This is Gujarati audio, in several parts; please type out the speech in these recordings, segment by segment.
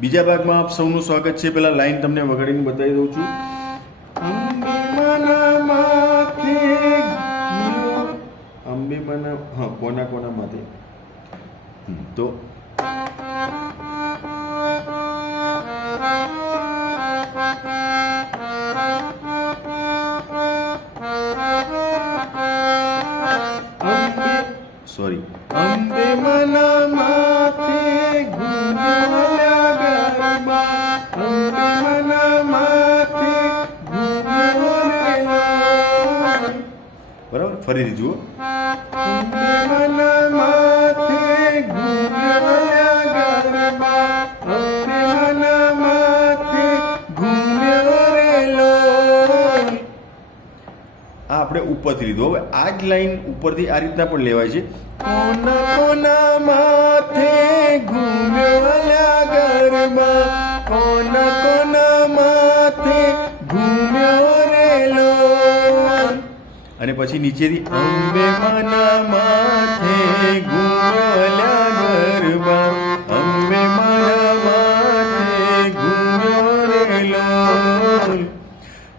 બીજા ભાગમાં આપ સૌનું સ્વાગત છે. પેલા લાઈન તમને વગાડીને બતાવી દઉં છું. ઘૂમ્યો. અંબિમાના, હા, કોના કોના માથે? તો સોરી અંબે મના રે જુઓ આપણે ઉપરથી લીધું હવે આ જ લાઈન ઉપરથી આ રીતના પણ લેવાય છે. કોના કોના માથે ઘૂમ્યા ગરબા કોના કોના અને પછી નીચેથી અંબે માના માથે ઘૂમ્યા ગરબા. અંબે માના માથે ગુમરેલા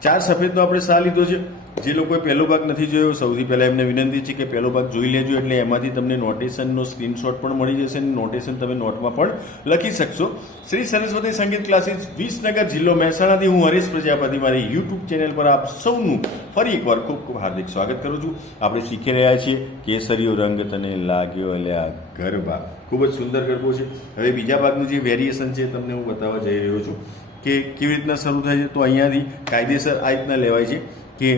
ચાર સફેદનો આપણે સા લીધો છે. જે લોકોએ પહેલો ભાગ નથી જોયો, સૌથી પહેલાં એમને વિનંતી છે કે પહેલો ભાગ જોઈ લેજો, એટલે એમાંથી તમને નોટેશનનો સ્ક્રીનશોટ પણ મળી જશે અને નોટેશન તમે નોટમાં પણ લખી શકશો. શ્રી સરસ્વતી સંગીત ક્લાસીસ, વિસનગર જિલ્લો, મહેસાણાથી હું હરેશ પ્રજાપતિ. મારી યુટ્યુબ ચેનલ પર આપ સૌનું ફરી એકવાર ખૂબ ખૂબ હાર્દિક સ્વાગત કરું છું. આપણે શીખી રહ્યા છીએ, કેસરીયો રંગ તને લાગ્યો એટલે આ ગરબા. ખૂબ જ સુંદર ગરબો છે. હવે બીજા ભાગનું જે વેરિએશન છે તમને હું બતાવવા જઈ રહ્યો છું કે કેવી રીતના શરૂ થાય છે, તો અહીંયાથી કાયદેસર આ રીતના લેવાય છે. કે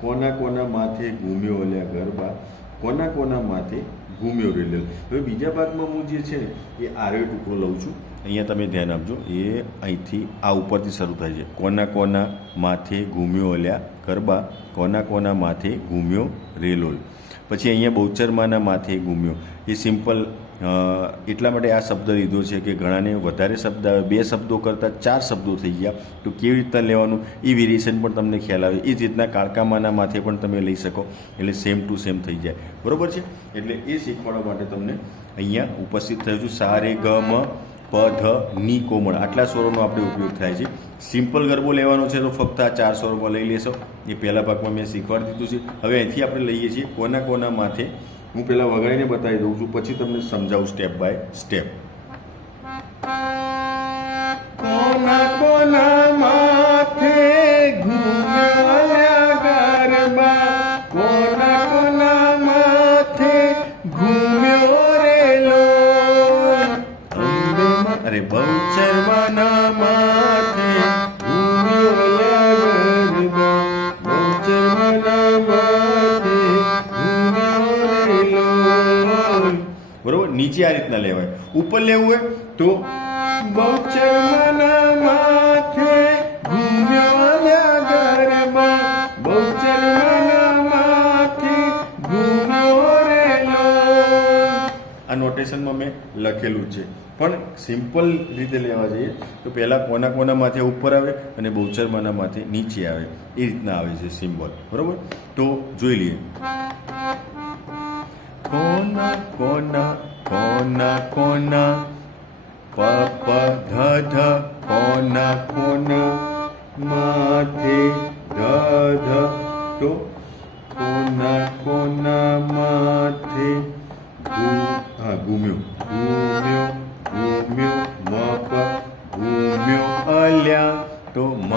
કોના કોના માથે ઘૂમ્યો અલ્યા ગરબા? કોના કોના માથે ઘૂમ્યો રેલ્યો હવે બીજા ભાગમાં હું જે છે એ આરે ટુકડો લઉં છું. અહીંયા તમે ધ્યાન આપજો, એ અહીંથી આ ઉપરથી શરૂ થાય છે. કોના કોના માથે ઘૂમ્યો અલ્યા, ગરબા, કોના કોના માથે ઘૂમ્યો રેલોલ પછી અહીંયા બહુચરમાના માથે ઘૂમ્યો. એ સિમ્પલ એટલા માટે આ શબ્દ લીધો છે કે ઘણાને વધારે શબ્દ આવે, બે શબ્દો કરતાં ચાર શબ્દો થઈ ગયા. તો કેવી રીતના લેવાનું? એ વેરિએશન પણ તમને ખ્યાલ આવે. એ જ રીતના કાળકામાના માથે પણ તમે લઈ શકો. એટલે સેમ ટુ સેમ થઈ જાય. બરાબર છે? એટલે એ શીખવાડવા માટે તમને અહીંયા ઉપસ્થિત થયું છું. સા રે ગ મ પ ધ ની કોમળ. આટલા સ્વરોનો આપણે ઉપયોગ થાય છે. સિમ્પલ ગરબો લેવાનો છે તો ફક્ત આ ચાર સ્વરોમાં લઈ લેશો. એ પહેલા ભાગમાં મેં શીખવાડી દીધું છે. હવે અહીંથી આપણે લઈએ છીએ કોના કોના માથે. હું પહેલાં વગાડીને બતાવી દઉં છું, પછી તમને સમજાવું સ્ટેપ બાય સ્ટેપ નીચે આ રીતના લેવાય. ઉપર લેવું હોય તો આ નોટેશનમાં મેં લખેલું છે. પણ સિમ્પલ રીતે લેવા જઈએ તો પહેલાં કોના કોના માથે ઉપર આવે અને બહુચરમાના માથે નીચે આવે. એ રીતના આવે છે સિમ્બોલ બરાબર? તો જોઈ લઈએ. કોના કોના કોના કોના? પ પ ધ ધ કોના કોના? માથે ધ ધ તો? કોના કોના, માથે? ઘૂ હા ઘૂમ્યો ઘૂમ્યો ઘૂમ્યો મ પ ઘૂમ્યો અલ્યા. તો મ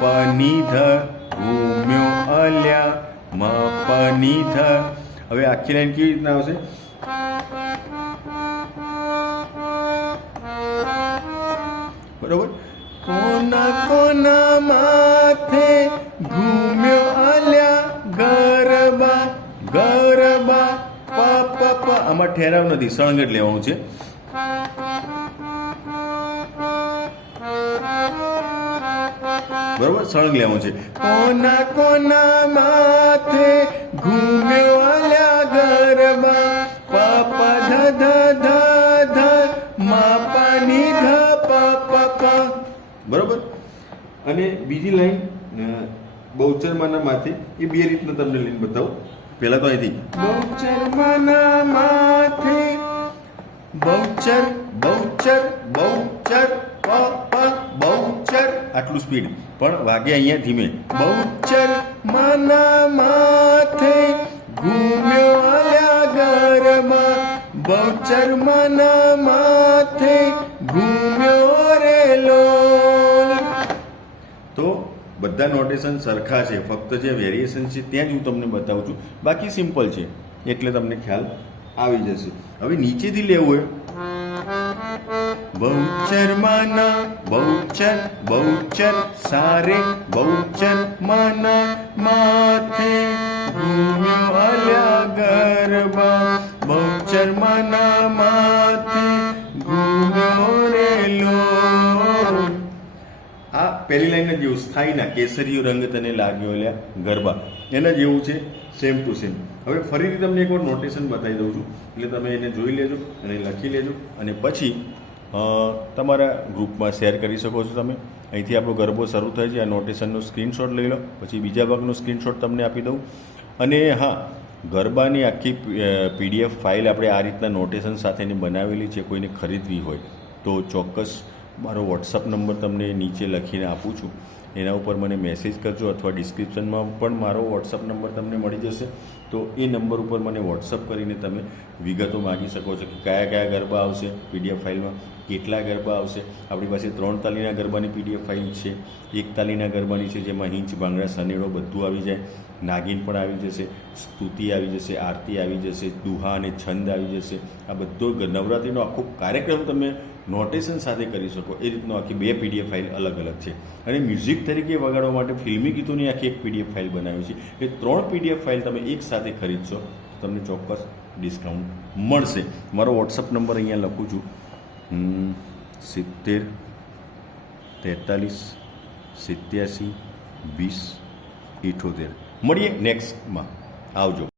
પ ની ધ ઘૂમ્યો અલ્યા. મ પ ની ધ હવે આખી લાઈન કેવી રીતના આવશે? બરોબર? કોના કોના માથે ઘૂમ્યો આલ્યા ગરબા ગરબા પ પ આમાં ઠેરાવ નથી સળંગ જ લેવાનું છે. બરોબર? સળંગ લેવાનું છે. કોના કોના માથે ઘૂમ્યો આલ્યા ગરબા પ પ ધ ધ ધ ધ મા પા ની ધ પ પ પ બરોબર? અને બીજી લાઈન બહુચરમાના માથે એ બે રીતના તમને લઈને બતાવું. પહેલા તો અહીંથી. બહુચરમાના માથે બહુચર બહુચર બહુચર પ પ બહુચર. આટલું સ્પીડ. પણ વાગે અહીંયા ધીમે. બહુચર માના માથે ઘૂમ્યો બહુચર મના માથે ઘૂમ્યો રે તો બધા નોટેશન સરખા છે, ફક્ત જે વેરિએશન છે ત્યાં જ હું તમને બતાવું છું. બાકી સિમ્પલ છે, એટલે તમને ખ્યાલ આવી જશે. હવે નીચેથી લેવું હોય. બહુચર માના, બહુચર બહુચર સારે, બહુચર માના માથે ઘૂમ્યો ગરબા. બહુચર માના માથે ગુમરેલો આ પહેલી લાઈન જેવું સ્થાયીના કેસરીયો રંગ તને લાગ્યો એટલે ગરબા. એના જેવું છે સેમ ટુ સેમ હવે ફરીથી તમને એકવાર નોટેશન બતાવી દઉં છું. એટલે તમે એને જોઈ લેજો અને લખી લેજો. અને પછી તમારા ગ્રુપમાં શેર કરી શકો છો તમે. અહીંથી આપણો ગરબો શરૂ થાય છે. આ નોટેશનનો સ્ક્રીનશોટ લઈ લો. પછી બીજા ભાગનો સ્ક્રીનશોટ તમને આપી દઉં. અને હા ગરબાની આખી પીડીએફ ફાઇલ આપણે આ રીતના નોટેશન સાથેની બનાવેલી છે, કોઈને ખરીદવી હોય તો ચોક્કસ મારો વોટ્સઅપ નંબર તમને નીચે લખીને આપું છું. એના ઉપર મને મેસેજ કરજો અથવા ડિસ્ક્રિપ્શનમાં પણ મારો વોટ્સઅપ નંબર તમને મળી જશે. તો એ નંબર ઉપર મને વોટ્સઅપ કરીને તમે વિગતો માગી શકો છો કે કયા કયા ગરબા આવશે પીડીએફ ફાઇલમાં, કેટલા ગરબા આવશે. આપણી પાસે ત્રણ તાલીના ગરબાની પીડીએફ ફાઇલ છે. એક તાલીના ગરબાની છે જેમાં હિંચ, ભાંગડા, સનેડો બધું આવી જાય. નાગિન પણ આવી જશે, સ્તુતિ આવી જશે, આરતી આવી જશે, દુહા અને છંદ આવી જશે. આ બધો નવરાત્રિનો આખો કાર્યક્રમ તમે નોટેશન સાથે કરી શકો. એ રીતનો આખી બે પીડીએફ ફાઇલ અલગ અલગ છે. અને મ્યુઝિક તરીકે વગાડવા માટે ફિલ્મી ગીતોની આખી એક પીડીએફ ફાઇલ બનાવી છે. એ ત્રણ પીડીએફ ફાઇલ તમે એક સાથે ખરીદશો તો તમને ચોક્કસ ડિસ્કાઉન્ટ મળશે. મારો વોટ્સઅપ નંબર અહીંયા લખું છું. સિત્તેર, તેતાલીસ, સિત્યાસી, વીસ, ઇઠોતેર. મળીએ નેક્સ્ટમાં. આવજો.